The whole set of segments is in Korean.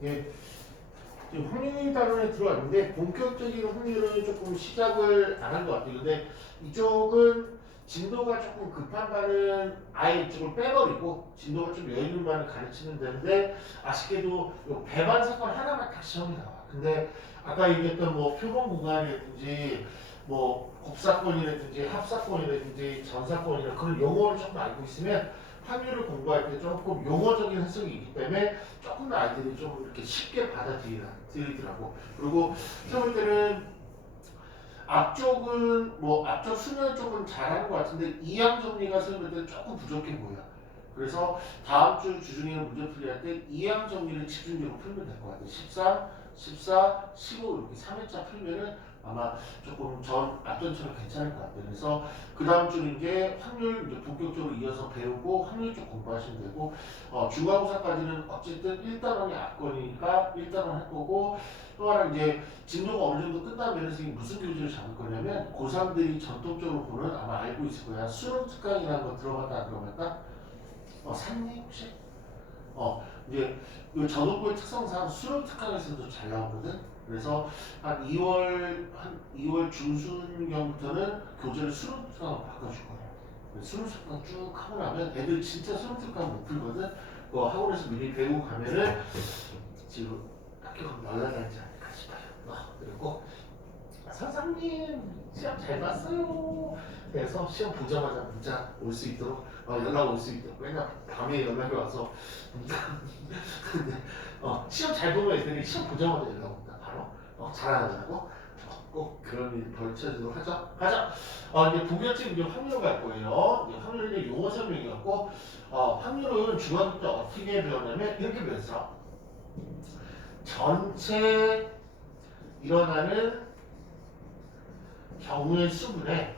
이게 지금 확률 단원에 들어왔는데 본격적인 확률은 조금 시작을 안 한 것 같아요. 근데 이쪽은 진도가 조금 급한 반은 아예 이쪽을 빼버리고 진도가 좀 여유 있는 반을 가르치는 데인데 아쉽게도 요 배반 사건 하나만 딱 시험이 나와. 근데 아까 얘기했던 뭐 표본 공간이라든지 뭐 곱사건이라든지 합사건이라든지 전사건이나 그런 용어를 조금 알고 있으면 확률을 공부할 때 조금 용어적인 해석이 있기 때문에 조금 더 아이들이 좀 이렇게 쉽게 받아들이더라고. 그리고 시험 볼 때는 앞쪽은 뭐 앞쪽 수면 쪽은 잘하는 것 같은데 이항 정리가 시험 볼 때는 조금 부족해 보여. 그래서 다음 주 주중에는 문제 풀이할 때 이항 정리를 집중적으로 풀면 될 것 같아. 13, 14, 15 이렇게 3회차 풀면은 아마 조금 전 앞전처럼 괜찮을 것 같아요. 그래서 그 다음 주는 이제 확률 이제 본격적으로 이어서 배우고 확률 쪽 공부하시면 되고 중간고사까지는 어쨌든 1단원이 앞권이니까 1단원 할 거고 또 하나 이제 진도가 어느 정도 끝나면 선생님이 무슨 교재를 잡을 거냐면 고3들이 전통적으로 보는 아마 알고 있을 거야. 수능 특강이라는 거 들어봤다 안 들어봤다? 샀니 혹시? 이제 그 전업고의 특성상 수능 특강에서도 잘 나오거든. 그래서 한 2월 중순경부터는 교재를 수능 특강으로 바꿔줄 거야. 수능 특강 쭉 하고 나면 애들 진짜 수능 특강 못 풀거든. 그거 학원에서 미리 배우고 가면은 지금 학교 가면 연락하지 않을까 싶어요. 그리고 선생님 시험 잘 봤어요. 그래서 시험 보자마자 문자 올 수 있도록 연락 올 수 있도록 맨날 밤에 연락이 와서 문자 근데 시험 잘 보면 애들이 시험 보자마자 연락 온다 바로 잘하느라고 꼭 그런 일 벌쳐지도록 하자. 이제 부교집 이제 확률 갈 거예요. 이제 확률은 이제 용어 설명이 갖고 확률은 중학교 때 어떻게 배웠냐면 이렇게 배웠어. 전체 일어나는 경우의 수분에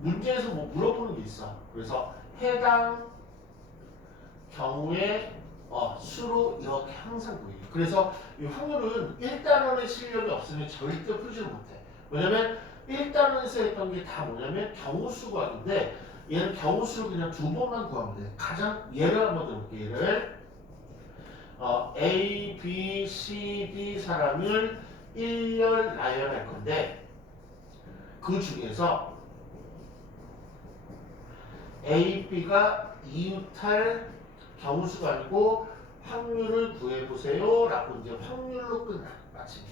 문제에서 뭐 물어보는 게 있어. 그래서 해당 경우의 수로 이렇게 항상 보여요. 그래서 이 확률은 1단원의 실력이 없으면 절대 풀지를 못해. 왜냐면 1단원에서 했던 게 다 뭐냐면 경우수 구하기인데 얘는 경우수를 그냥 두 번만 구하면 돼. 가장 예를 한번 들어볼게. 예를 A, B, C, D 사람을 1열 나열할 건데 그 중에서 A, B가 이웃할 경우수가 아니고 확률을 구해보세요 라고 이제 확률로 끝나 마침.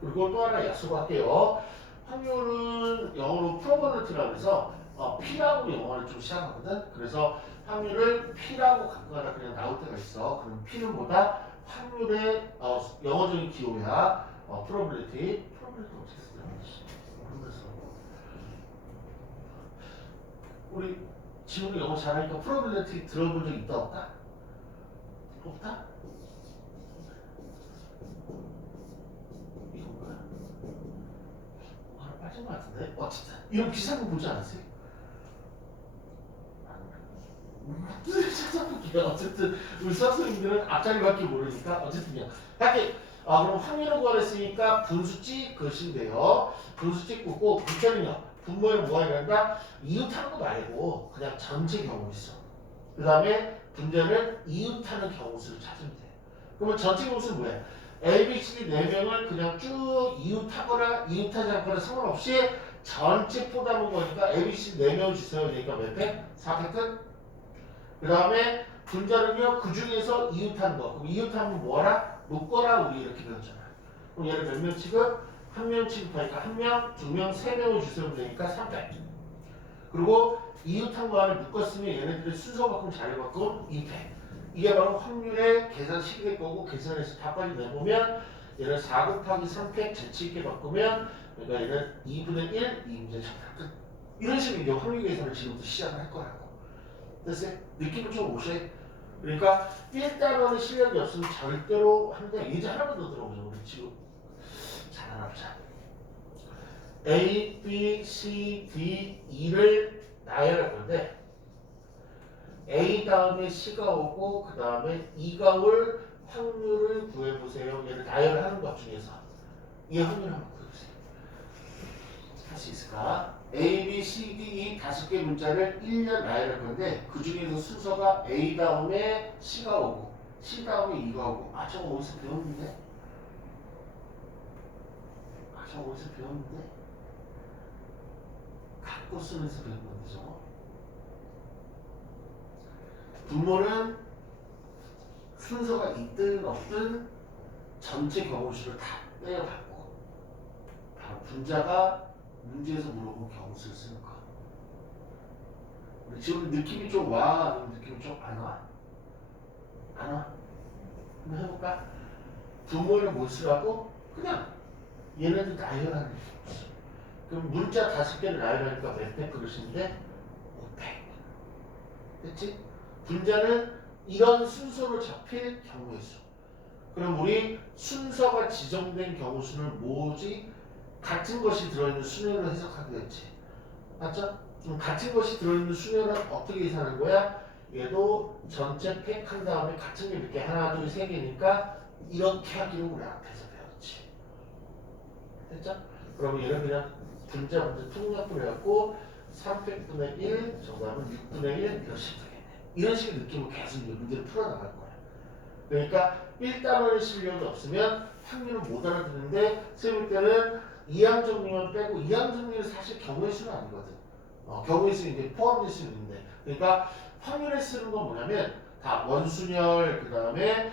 그리고 또 하나 약속할게요. 확률은 영어로 probability라고 해서 P라고 영어를 좀 시작하거든. 그래서 확률을 P라고 갖고 가다 그냥 나올 때가 있어. 그럼 P는 뭐다? 확률의 영어적인 기호야. probability 어떻게 쓰냐? 모르겠어. 우리 지훈이 영어 잘하니까 probability 들어본 적 있다 없다? 없다? 이건 뭐야? 하나 빠진 것 같은데? 어쨌든 이런 비싼 거 보지 않았어요? 찾아볼게요. 어쨌든 우리 수학생님들은 앞자리밖에 모르니까 어쨌든요. 할게. 그럼 확률을 구하랬으니까 분수 찍으시면 분수 찍고 꼭 문자는요. 분모에 뭐가 일어난다? 이웃하는 거 말고 그냥 전체 경우 있어. 그 다음에 분자는 이웃하는 경우수를 찾으면 돼. 그러면 전체 경우수는 뭐야? A, B, C, D 4명을 그냥 쭉 이웃하거나 이웃하지 않거나 상관없이 전체 포함한 거니까 A, B, C 4명을 주세요. 그러니까 몇 팩? 4팩 끝? 그 다음에 분자는요, 그 중에서 이웃한 거. 그럼 이웃하면 뭐하라? 묶어라. 우리 이렇게 배웠잖아. 그럼 얘를 몇 명 취급? 한 명 취급하니까 한 명, 두 명, 세 명을 주시면 되니까 300. 그리고 이웃한 거 안에 묶었으면 얘네들의 순서만큼 자리만큼 2패. 이게 바로 확률의 계산식이 될 거고 계산해서 답까지 내보면 얘는 4 곱하기 3패 재치 있게 바꾸면 그러니까 얘는 2분의 1, 이 문제 정답 끝. 이런 식으로 이제 확률 계산을 지금부터 시작을 할 거라고. 됐어요? 느낌을 좀 오셔야 그러니까 1단원의 실력이 없으면 절대로 한데 예제 하나만 더 들어보자. 우리 지금 잘하나 보자. A, B, C, D, E를 나열할 건데 A 다음에 C가 오고 그 다음에 E가 올 확률을 구해보세요. 얘를 나열하는 것 중에서 이 확률을 한번 구해보세요. 할 수 있을까? A, B, C, D, E 5개 문자를 1년 나열할 건데 그 중에서 순서가 A 다음에 C가 오고 T 다음에 이거하고 저거 어디서 배웠는데? 저거 어디서 배웠는데? 갖고 쓰면서 배운 건데 저거. 분모는 순서가 있든 없든 전체 경우수를 다 빼어받고 바로 분자가 문제에서 물어본 경우수를 쓰는 거. 지금 느낌이 좀 와? 아니면 느낌이 좀 안 와? 안 와? 한번 해볼까? 분모를 못 쓰라고? 그냥 얘네들 나열하는 경우수. 그럼 문자 5개를 나열하니까 몇백 그릇인데 500. 됐지? 분자는 이런 순서로 잡힐 경우의 수. 그럼 우리 순서가 지정된 경우 수는 뭐지? 같은 것이 들어있는 수열을 해석하게 됐지. 맞죠? 같은 것이 들어있는 수열은 어떻게 계산하는 거야? 얘도 전체 팩한 다음에 같은 게 이렇게 하나, 둘, 세 개니까 이렇게 하기로 우리 앞에서 배웠지. 됐죠? 그럼 얘는 그냥 분자 통합을 해갖고 300분의 1 정답은 6분의 1 이런 식으로 되겠네. 이런 식의 느낌으로 계속 문제를 풀어나갈 거야. 그러니까 1단원의 실력이 없으면 확률은 못 알아듣는데 세울 때는 이항정리만 빼고 이항정리는 사실 경우의 수는 아니거든. 경우의 수는 이제 포함될 수 있는데 그러니까 확률에 쓰는 건 뭐냐면 다 원순열 그 다음에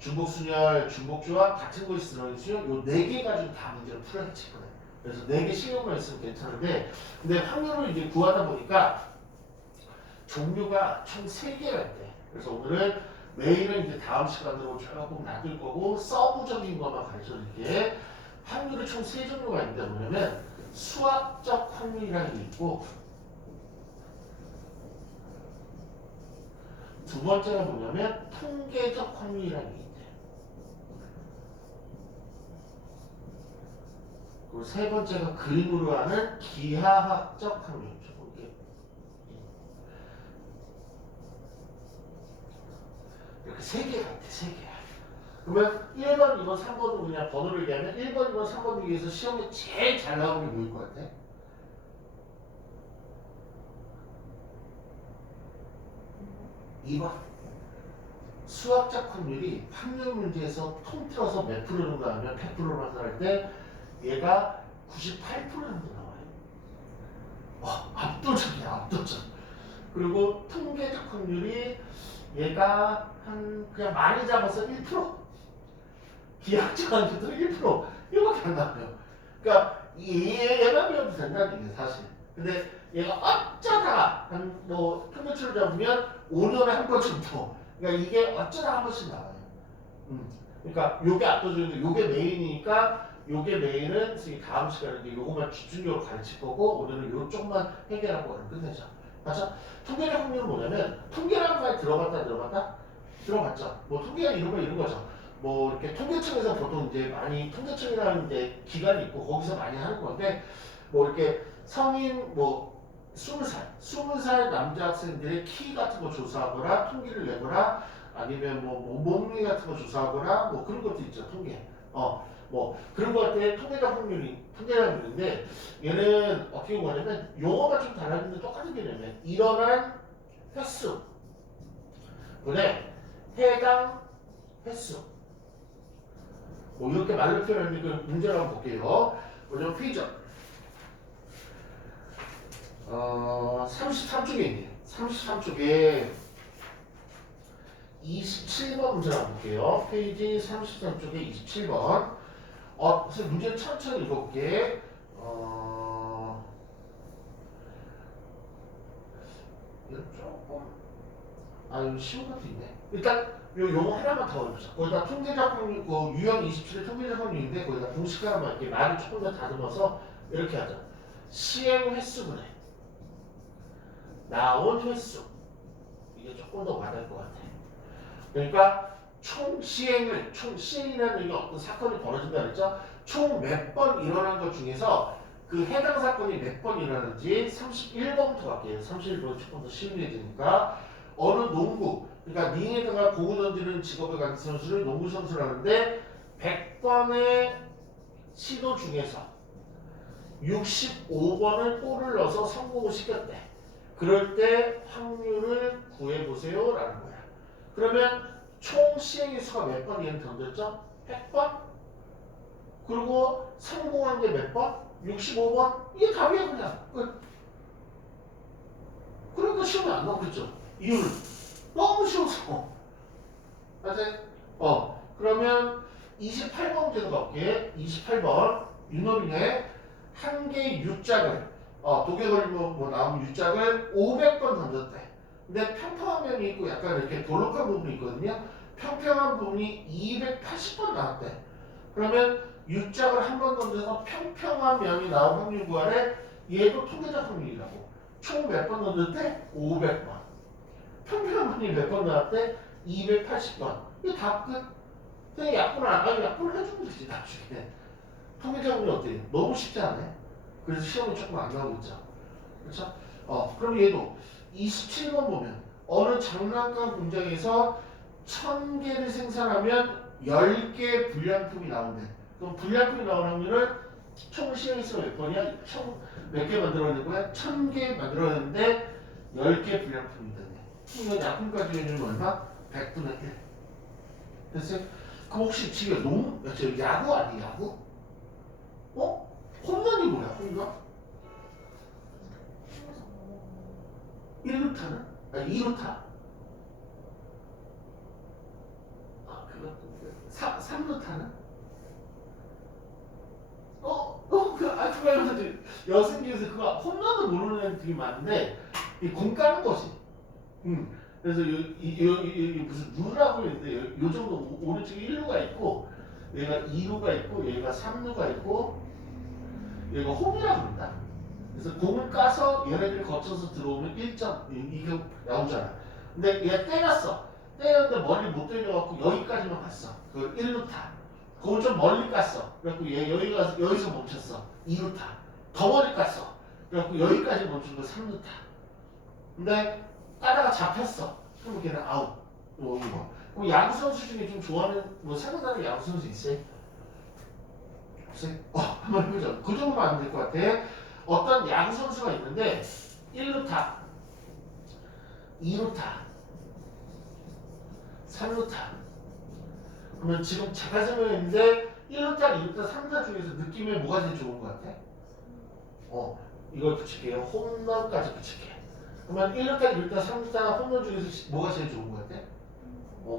중복순열 중복조합 같은 것이 들어있는 수열 요 4개 가지고 다 문제를 풀어야 치거든. 그래서 4개 실력만 있으면 괜찮은데 근데 확률을 이제 구하다 보니까 종류가 총 3개가 있대. 그래서 오늘은 내일은 이제 다음 시간으로 조금 놔둘 거고 서브적인 것만 가르쳐줄게. 확률이 총 3종류가 있는데 뭐냐면 수학적 확률이라는 게 있고 두 번째가 뭐냐면 통계적 확률이라는 게 있대. 그리고 세 번째가 그림으로 하는 기하학적 확률. 이렇게 3개가 있대, 3개야. 그러면 1번, 2번, 3번으로 그냥 번호를 얘기하면 1번, 2번, 3번 중에서 시험에 제일 잘 나오는 게 뭐일 것 같아? 2번. 수학적 확률이 확률 문제에서 통틀어서 몇 프로 정도 하면 100%로 나타날 때 얘가 98% 정도 나와요. 압도적이야, 압도적. 그리고 통계적 확률이 얘가 그냥 많이 잡아서 1%. 기하학적 확률도 1% 이거밖에 안 나와요. 그러니까 얘만 배워도 된다는 얘기예요, 사실. 근데 얘가 어쩌다가 평균치를 잡으면 5년에 한 번 정도. 그러니까 이게 어쩌다 한 번씩 나와요. 그러니까 요게 압도적인데 요게 메인이니까 요게 메인은 다음 시간에 요것만 집중적으로 가르칠 거고 오늘은 요쪽만 해결하고 오늘 끝내자. 맞죠? 통계적 확률은 뭐냐면 통계라는 말에 들어봤다? 들어봤죠? 뭐 통계가 이런 거죠. 뭐 이렇게 통계청에서 보통 이제 많이 통계청이라는 이제 기관이 있고 거기서 많이 하는 건데 뭐 이렇게 성인 20살 남자 학생들의 키 같은 거 조사하거나 통계를 내거나 아니면 뭐 몸무게 같은 거 조사하거나 뭐 그런 것도 있죠. 통계. 뭐 그런 거 할 때 통계적 확률인데 얘는 어떻게 보냐면 용어가 좀 달라지는데 똑같은 개념이에요. 일어난 횟수 분의 해당 횟수 뭐 이렇게 말로 표현하는 그 문제를 한번 볼게요. 먼저 피죠. 33쪽에 있네요. 33쪽에 27번 문제 한번 볼게요. 페이지 33쪽에 27번. 선생님 문제 천천히 읽어볼게. 이거 조금 이거 쉬운 것도 있네. 일단 요 용어 하나만 더 해보자. 거기다 통계적 확률, 유형 27의 통계적 확률인데 거기다 공식 하나만 이렇게 말을 조금 더 다듬어서 이렇게 하자. 시행 횟수분의 나온 횟수. 이게 조금 더 와닿을 것 같아. 그러니까 총 시행이라는 얘기가 어떤 사건이 벌어진다 그랬죠? 총 몇 번 일어난 것 중에서 그 해당 사건이 몇 번 일어나는지 31번부터 갈게요. 31번 조금 더 쉬운 예제니까 어느 농구, 그러니까 링에다가 공을 던지는 직업을 가진 선수를 농구 선수라는데 100번의 시도 중에서 65번을 골을 넣어서 성공을 시켰대. 그럴 때 확률을 구해보세요 라는 거야. 그러면 총 시행의 수가 몇 번 얘는 던졌죠? 100번? 그리고 성공한 게 몇 번? 65번? 이게 답이야 그냥. 끝. 그러니까 시험에 안 나오겠죠. 이유는 너무 쉬워서. 맞아요? 그러면 28번 계속 갈게. 28번. 윤호빈의 한 개의 U짝을 독일 걸리면 뭐 나오는 U짝을 500번 던졌대. 근데 평평한 면이 있고 약간 이렇게 볼록한 부분이 있거든요. 평평한 부분이 280번 나왔대. 그러면 U짝을 한 번 던져서 평평한 면이 나올 확률 구하래. 얘도 통계적 확률이라고. 총 몇 번 던졌대? 500번. 평평한 면이 몇 번 나왔대? 280번. 이거 다 끝. 그냥 약분을 안 하면 약분을 해주면 되지 나중에. 통계적 확률이 어때요? 너무 쉽지 않아요? 그래서 시험이 조금 안 나오고 있죠. 그렇죠? 그럼 얘도 27번 보면 어느 장난감 공장에서 1000개를 생산하면 10개 불량품이 나온대. 그럼 불량품이 나오는 확률은 총 시행수가 몇 번이야? 총 몇 개 만들어낸 거야? 1000개 만들어냈는데 10개 불량품이 되네. 이거 약분까지 해주면 얼마? 100분의 1. 됐어요? 그럼 혹시 집에 저 야구 아니야? 야구? 홈런이 뭐야? 홈런? 1루타는? 2루타. 그거 3루타는? 그거 여승기에서 그거 홈런도 모르는 애들이 많은데 공 까는 거지. 그래서 무슨 루라고 했는데 요 정도 오른쪽에 1루가 있고 얘가 2루가 있고 얘가 3루가 있고 얘가 홈이라고 합니다. 그래서 공을 까서 얘네들이 거쳐서 들어오면 1점 이게 나오잖아. 근데 얘 때렸어. 때렸는데 멀리 못 때려갖고 여기까지만 갔어. 그걸 1루타. 그걸 좀 멀리 깠어. 그래갖고 얘 여기서 멈췄어. 2루타. 더 멀리 깠어. 그래갖고 여기까지 멈춘 거 3루타. 근데 까다가 잡혔어. 그럼 걔는 아웃. 이거. 그럼 야구 선수 중에 좀 좋아하는 생각나는 야구 선수 있어요? 없어요? 한번 해보죠. 그 정도만 하면 될 것 같아. 어떤 야구 선수가 있는데 1루타, 2루타, 3루타. 그러면 지금 제가 설명했는데 1루타, 2루타, 3루타 중에서 느낌에 뭐가 제일 좋은 것 같아? 이걸 붙일게요. 홈런까지 붙일게. 그러면 1루타, 2루타, 3루타 홈런 중에서 뭐가 제일 좋은 것 같아?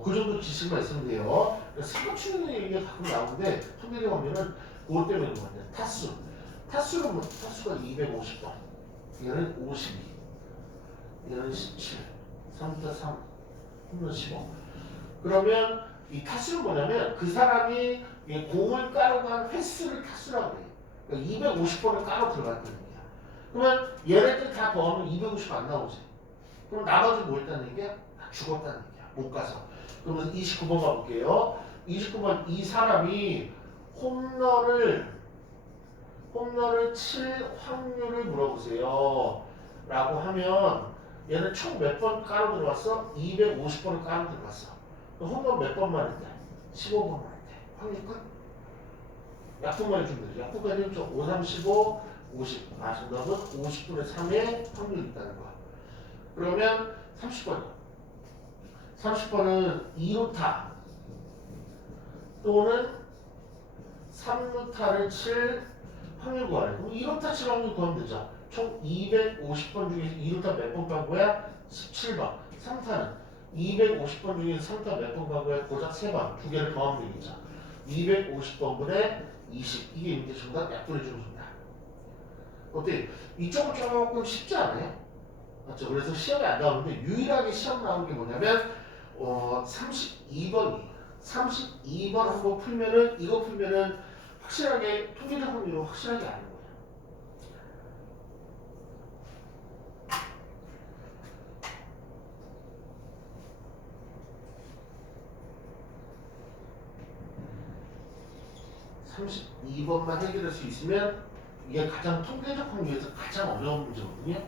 그 정도 지식만 있으면 돼요. 스포 추는 얘기가 가끔 나오는데 통계적 확률은 그것 때문에 그런 것 같아요. 타수가 250번. 얘는 52. 얘는 17. 3부터 3. 홈런 15. 그러면 이 타수는 뭐냐면 그 사람이 공을 까러 간 횟수를 타수라고 해요. 그러니까 250번을 까러 들어갔다는 얘기야. 그러면 얘네들 다 더하면 250 안 나오지. 그럼 나머지 뭐 했다는 얘기야? 다 죽었다는 얘기야. 못 가서. 그러면 29번 가볼게요. 29번 이 사람이 홈런을 칠 확률을 물어보세요. 라고 하면 얘는 총 몇 번 까로 들어갔어? 250번을 까로 들어갔어. 홈런 몇 번만 했대? 15번만 했대. 확률 끝? 약분만 해주면 되죠. 약분까지 해주면 5, 3, 15, 50. 정답은 50분의 3의 확률이 있다는 거야. 그러면 30번이요. 30번은 2루타 또는 3루타를 칠 확률 구하래. 그럼 2루타 칠 확률 구하면 되죠. 총 250번 중에서 2루타 몇 번 간 거야? 17번. 3타는 250번 중에서 3타 몇 번 간 거야? 고작 3번. 두 개를 더하면 되겠죠. 250번분의 20. 이게 이제 정답 약분해주는 정답. 어때? 이쪽은 조금 쉽지 않아요? 맞죠? 그래서 시험에 안 나오는데 유일하게 시험 나오는 게 뭐냐면 32번이에요. 32번 한번 풀면은 이거 풀면은 확실하게 통계적 확률로 확실하게 아는 거예요. (32번만) 해결할 수 있으면 이게 가장 통계적 확률에서 가장 어려운 문제거든요.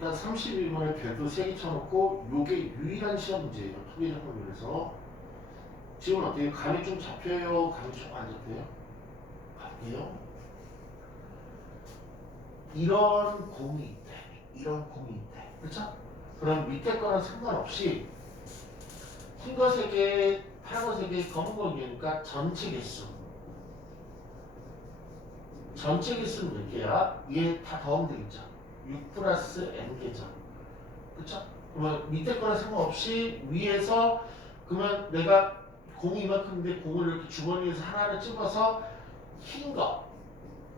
일단 32번에 별도 3개 쳐놓고 요게 유일한 시험 문제예요. 통계적 확률에서. 지금 어때요? 감이 좀 잡혀요? 감이 좀 안 잡혀요? 갈게요. 이런 공이 있대. 이런 공이 있대. 그렇죠? 그럼 밑에 거랑 상관없이 흰 거 3개, 파란 거 3개, 검은 거 2개니까 전체 개수. 전체 개수는 몇 개야? 얘 다 더하면 되겠죠. 6 플러스 n개죠. 그쵸? 그러면 밑에 거랑 상관없이 위에서 그러면 내가 공이 이만큼인데 공을 이렇게 주머니에서 하나를 집어서 흰 거,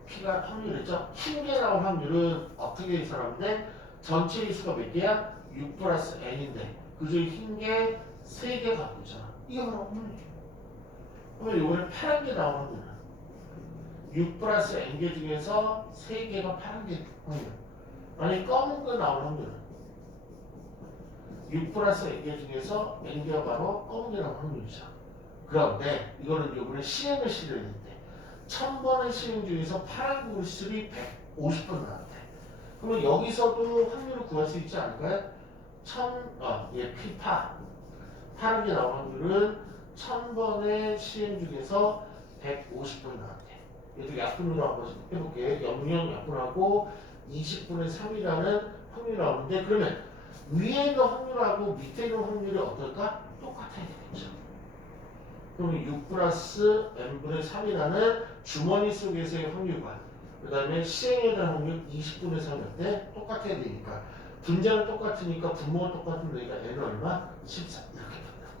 P가 확률이죠. 흰 개 나올 확률은 어떻게 계산하는데 전체 개수가 몇 개야? 6 플러스 n인데 그 중에 흰 개 3개 갖고 있잖아. 이거 바로 확률이에요. 그러면 이번에 파란 게 나올 확률은 6 플러스 n개 중에서 3개가 파란 게 확률. 아니 검은 거 나올 확률은 6 플러스 n개 중에서 n개가 바로 검은 게 나올 확률이죠. 그런데 이거는 이번에 시행을 실현했는데 1000번의 시행 중에서 파란 구글술이 150번 나왔대. 그러면 여기서도 확률을 구할 수 있지 않을까요? 피파 파란 게 나올 확률은 1000번의 시행 중에서 150번 나왔대. 얘도 약분으로 한번 해볼게. 00 약분하고 20분의 3이라는 확률이 나오는데 그러면 위에 있는 확률하고 밑에 있는 확률이 어떨까? 똑같아야 되겠죠. 그러면 6 플러스 n분의 3이라는 주머니 속에서의 확률과 그 다음에 시행에 대한 확률 20분의 3인데 똑같아야 되니까 분자는 똑같으니까 분모가 똑같은 데니까 n은 얼마? 14 이렇게 된다고.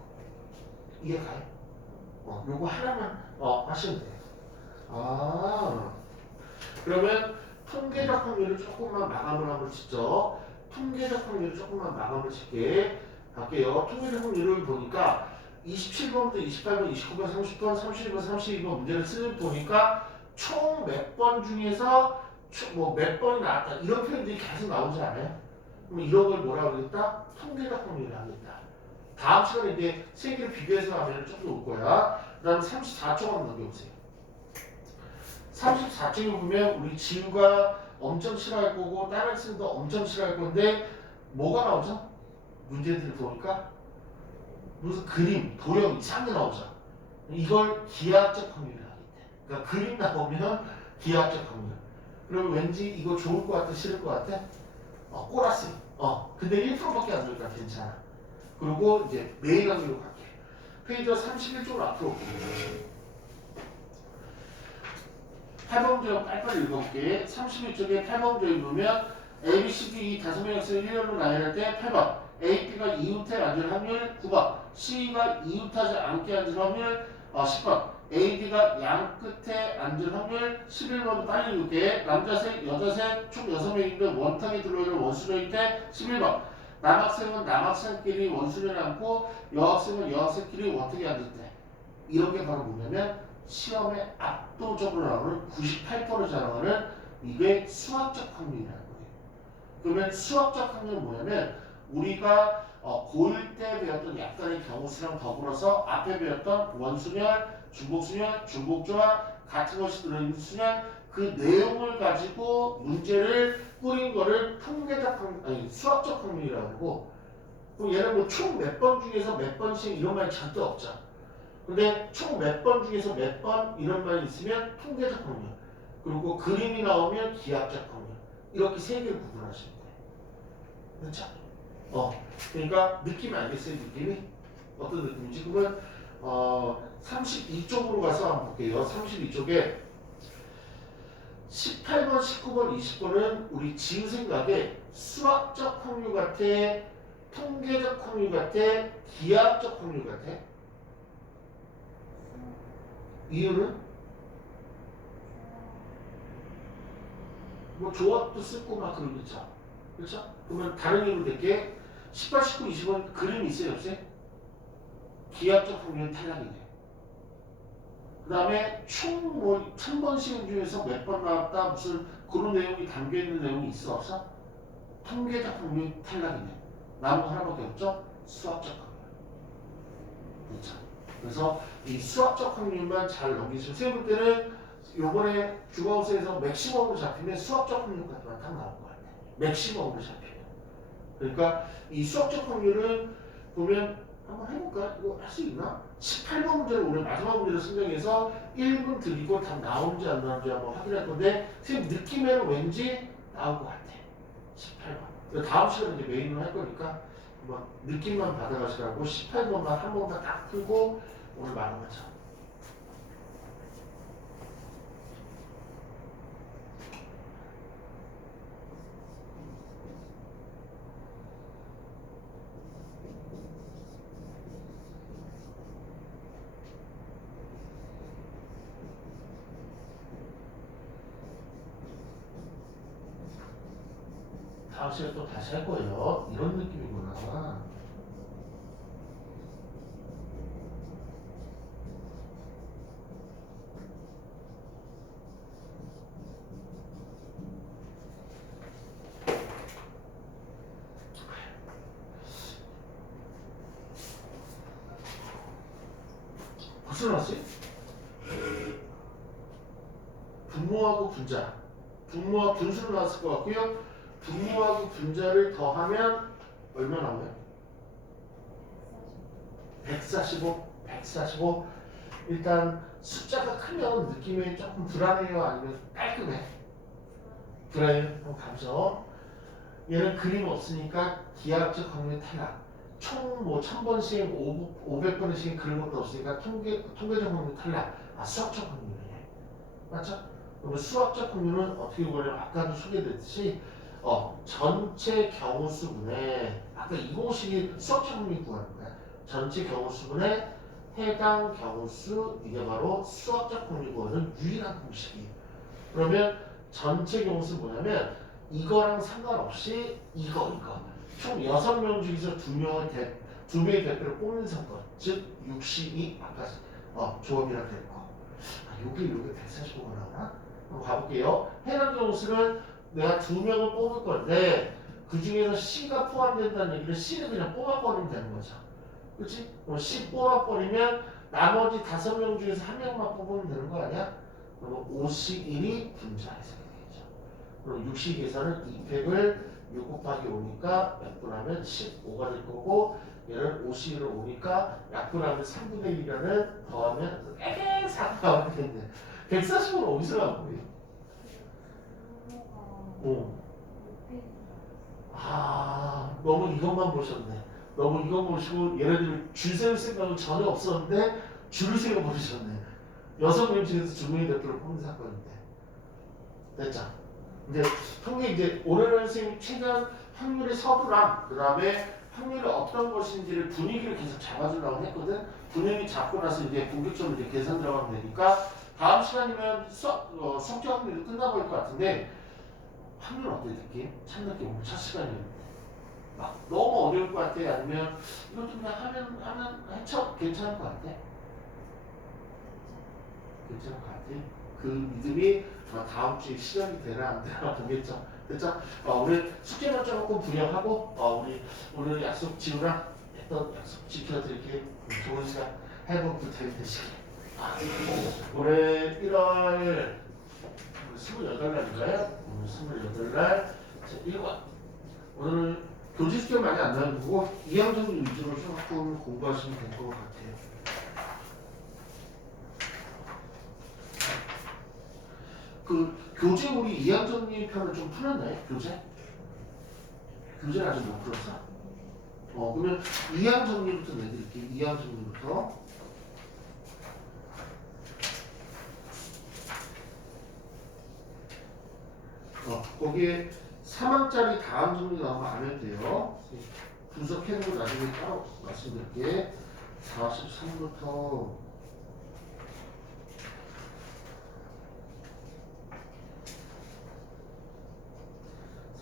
이해 가요? 요거 하나만 하시면 돼요. 그러면 통계적 확률을 조금만 마감을 한번 짓죠. 통계적 확률을 조금만 마감을 짓게 할게요. 통계적 확률을 보니까 27번부터 28번, 29번, 30번, 31번, 32번 문제를 쓰는 보니까 총 몇 번 중에서 몇 번이 나왔다 이런 표현들이 계속 나오지 않아요? 그럼 이런 걸 뭐라 그러겠다? 통계적 확률을 하겠다. 다음 시간에 이제 세 개를 비교해서 하면 조금 올 거야. 그 다음 34쪽 한번 넘겨보세요. 34쪽에 보면 우리 지우가 엄청 싫어할 거고 다른 학생도 엄청 싫어할 건데 뭐가 나오죠? 문제들을 보니까 무슨 그림, 도형 이상한 게 나오죠. 이걸 기하학적 확률이라고 하겠대. 그러니까 그림 나오면 기하학적 확률. 그러면 왠지 이거 좋을 것 같아, 싫을 것 같아? 꼬라스. 근데 1%밖에 안 되니까 괜찮아. 그리고 이제 매일 강의로 갈게. 페이지 31쪽으로 앞으로 올게. 8번조 빨리빨리 읽어볼게. 31쪽에 8번조에 보면 A, B, C, D 이 5명의 학생을 1년으로 나열할 때 8번 A, B가 이웃에 앉을 확률 9번 C가 이웃하지 않게 앉을 확률 10번 A, D가 양 끝에 앉을 확률 11번 빨리 읽을게. 남자 셋, 여자 셋, 총 6명인데 원탁에 들어있는 원수명일 때 11번 남학생은 남학생끼리 원수를 앉고 여학생은 여학생끼리 원탁에 앉을 때 이런 게 바로 뭐냐면 시험에 압도적으로 나오는 98%를 자랑하는 이게 수학적 확률이라는 거예요. 그러면 수학적 확률은 뭐냐면 우리가 고1 때 배웠던 약간의 경우수랑 더불어서 앞에 배웠던 원수열, 중복수열, 중복조합 같은 것이 들어있는 수열 그 내용을 가지고 문제를 꾸린 거를 통계적 확률, 수학적 확률이라고 하고 그럼 얘는 뭐 총 몇 번 중에서 몇 번씩 이런 말이 잔뜩 없죠. 근데 총 몇 번 중에서 몇 번 이런 말이 있으면 통계적 확률 그리고 그림이 나오면 기하학적 확률 이렇게 세 개를 구분하시면 돼요. 그렇죠? 그러니까 느낌이 알겠어요? 느낌이? 어떤 느낌인지 그러면 32쪽으로 가서 한번 볼게요. 32쪽에 18번, 19번, 20번은 우리 지우 생각에 수학적 확률 같아? 통계적 확률 같아? 기하학적 확률 같아? 이유는? 뭐 조합도 쓰고 막 그러겠죠. 그렇죠? 그러면 다른 이유로 될게 18, 19, 20은 그림이 있어요? 없어요? 기하학적 확률은 탈락이네. 그 다음에 총 뭐 1000번 시험 중에서 몇 번 나왔다 무슨 그런 내용이 담겨있는 내용이 있어 없어? 통계적 확률 탈락이네. 남은 거 하나밖에 없죠? 수학적 확률. 그렇죠? 그래서 이 수학적 확률만 잘 넘기시면 시험 볼 때는 요번에 중앙수에서 맥시멈으로 잡히면 수학적 확률 같은 거 딱 나올 것 같아. 맥시멈으로 잡히면. 그러니까 이 수학적 확률은 보면 한번 해볼까? 이거 할 수 있나? 18번 문제를 오늘 마지막 문제로 선정해서 1분 드리고 답 나오는지 안 나오는지 한번 확인할 건데 선생님 느낌에는 왠지 나올 것 같아. 18번. 다음 시간에 이제 메인으로 할 거니까 한번 느낌만 받아가시라고 18번만 한 번만 딱 풀고 오늘 마감하자. 다음 시간에 또 다시 할 거예요. 이런 느낌이구나. 무슨 말이지? 분모하고 분자. 분모와 분수로 나왔을 것 같고요. 분모하고 분자를 더하면 얼마 나와요? 145. 145. 일단 숫자가 크면 느낌이 조금 불안해요? 아니면 깔끔해? 불안해요? 한번 가보죠. 얘는 그림 없으니까 기하학적 확률 탈락. 총 뭐 1000번씩 500번씩 그런 것도 없으니까 통계적 확률 탈락. 아, 수학적 확률이네. 맞죠? 그러면 수학적 확률은 어떻게 보냐면 아까도 소개됐듯이 전체 경우수분의 아까 이 공식이 수학적 확률 구하는 거야. 전체 경우수분의 해당 경우수 이게 바로 수학적 확률 구하는 유일한 공식이에요. 그러면 전체 경우수 뭐냐면 이거랑 상관없이 이거 총 6명 중에서 2명의 대표를 뽑는 사건 즉 62 아까 조합이라 그랬고 요게 145가 나오나? 한번 가볼게요. 해당 경우수는 내가 2명을 뽑을 건데 그 중에서 C가 포함된다는 얘기는 C를 그냥 뽑아버리면 되는 거죠. 그렇지? 그럼 C 뽑아버리면 나머지 5명 중에서 1명만 뽑으면 되는 거 아니야? 그러면 51이 분자해서 되겠죠. 그럼 60 계산은 2팩을 6 곱하기 5니까 약분하면 15가 될 거고 얘는 51을 5니까 약분하면 3분의 1이라는 더하면 4가 나오겠네. 140은 어디서 나온 거예요? 너무 이것만 보셨네. 너무 이거 보시고 얘네들 줄 세울 생각은 전혀 없었는데 줄을 세워 버리셨네. 6명 중에서 2명의 대표를 뽑는 사건인데. 됐죠? 이제 통계 이제 오래된 선생님 최대한 확률의 서두랑 그 다음에 확률이 어떤 것인지를 분위기를 계속 잡아주려고 했거든. 분위기 잡고 나서 이제 본격적으로 이제 계산 들어가면 되니까 다음 시간이면 속도 확률이 끝나버릴 것 같은데 확률 어때 느낌? 참 느낌 오늘 첫 시간이었는데 막 너무 어려울 것 같아? 아니면 이거 좀 그냥 하면 해쳐 괜찮을 것 같아? 괜찮을 것 같아? 그 믿음이 다음 주에 실현이 되나 안 되나 보겠죠. 됐죠? 오늘 숙제만 조금 분양하고 우리 오늘 약속 지우랑 했던 약속 지켜드릴게요. 좋은 시간 해본 부탁이 되시길. 올해 1월 28날인가요? 오늘 28날 1번 오늘 교재 숙제 많이 안 나누고 이항정 위주로 조금 공부하시면 될 것 같아요. 그 교재 우리 이항정님 편을 좀 풀었나요? 교재는 아직 못 풀었어. 그러면 이항정님부터 내드릴게요. 이항정님부터. 거기에 3항짜리 다음 정리 나오면 안 해도 돼요. 분석해놓고 나중에 따로 말씀드릴게. 43부터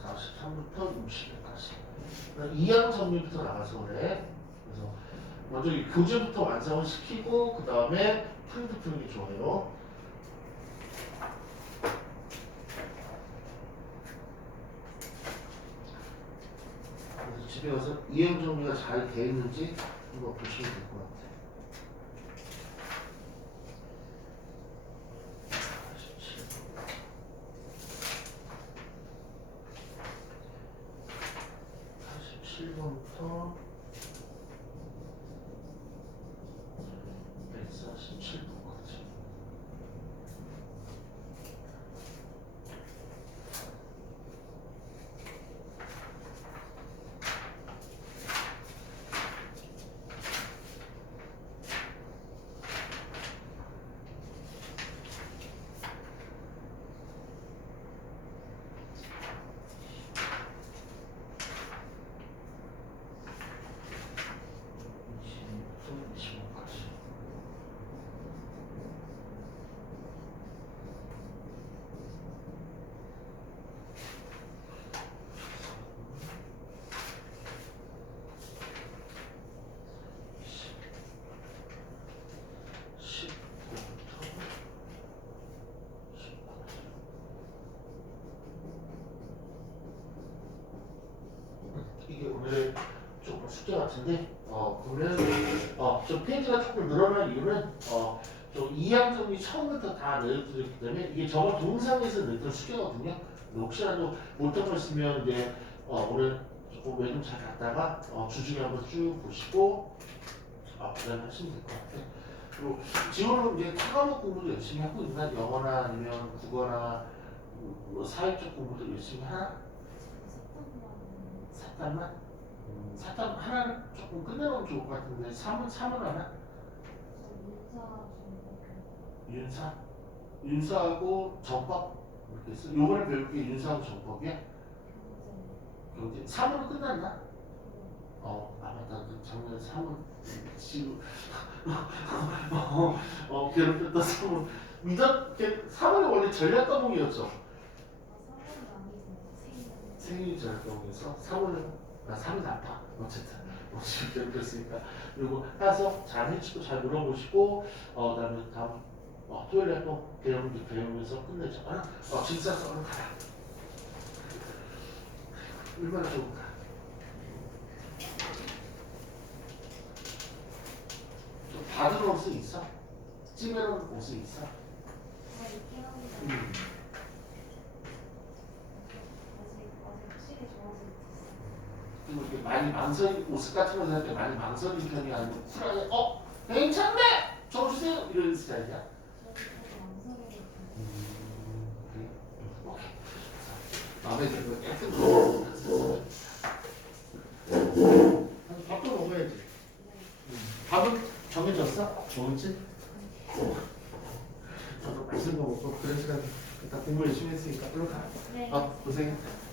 43부터 60까지. 이항 정리부터 나가서 그래. 그래서 먼저 이 교재부터 완성을 시키고 그 다음에 프린트 푸는 게 좋아요. 그래서 집에 와서 이행 정리가 잘 되어 있는지 한번 보시면 될 것 같아요. 37도 그렇지. 이게 오늘 조금 숙제 같은데 보면 좀 페이지가 조금 늘어난 이유는 좀 이항정리 처음부터 다 내려드렸기 때문에 이게 저번 동영상에서 냈던 숙제거든요. 혹시라도 못한 거 있으면 이제 오늘 조금 외좀 잘 갔다가 주중에 한번 쭉 보시고 그다음에 하시면 될 것 같아요. 그리고 지금은 이제 타과목 공부도 열심히 하고 있나? 영어나 아니면 국어나 뭐 사회적 공부도 열심히 하나? 사탐만? 사탐 하나는 조금 끝내놓으면 좋을 것 같은데 3은 하나? 윤사? 윤사하고 정법? 이렇게 있어? 요번에 배울 게 윤사하고 정법이야? 경제 3으로 끝났나? 맞다. 작년 3은 지금 괴롭혔던 3은 미전 3은 원래 전략 과목이었죠? 생일 전략 과목에서 3은 아파. 어쨌든 지금 괴롭혔으니까 그리고 해서 잘 해치고 잘 물어보시고 그다음에 다음 토요일에 또 배우면서 끝내자. 진짜 써는 가라. 얼마나 좋을까. 좀 받은 옷은 있어? 찜해놓은 옷은 있어? 그리고 이렇게 많이 망설이 옷 같은 거 살 때 많이 망설이는 편이 아니고 쿨하게 괜찮네! 저 주세요! 이런 스타일이야? 그래? 오케이. 마음에 드는 거 깨끗한 거 밥도 먹어야지. 밥은 정해졌어? 먹을지? 저도 맛있는 거 먹고 그런 시간 일단 공부 열심히 했으니까 얼른 가. 네. 고생했다.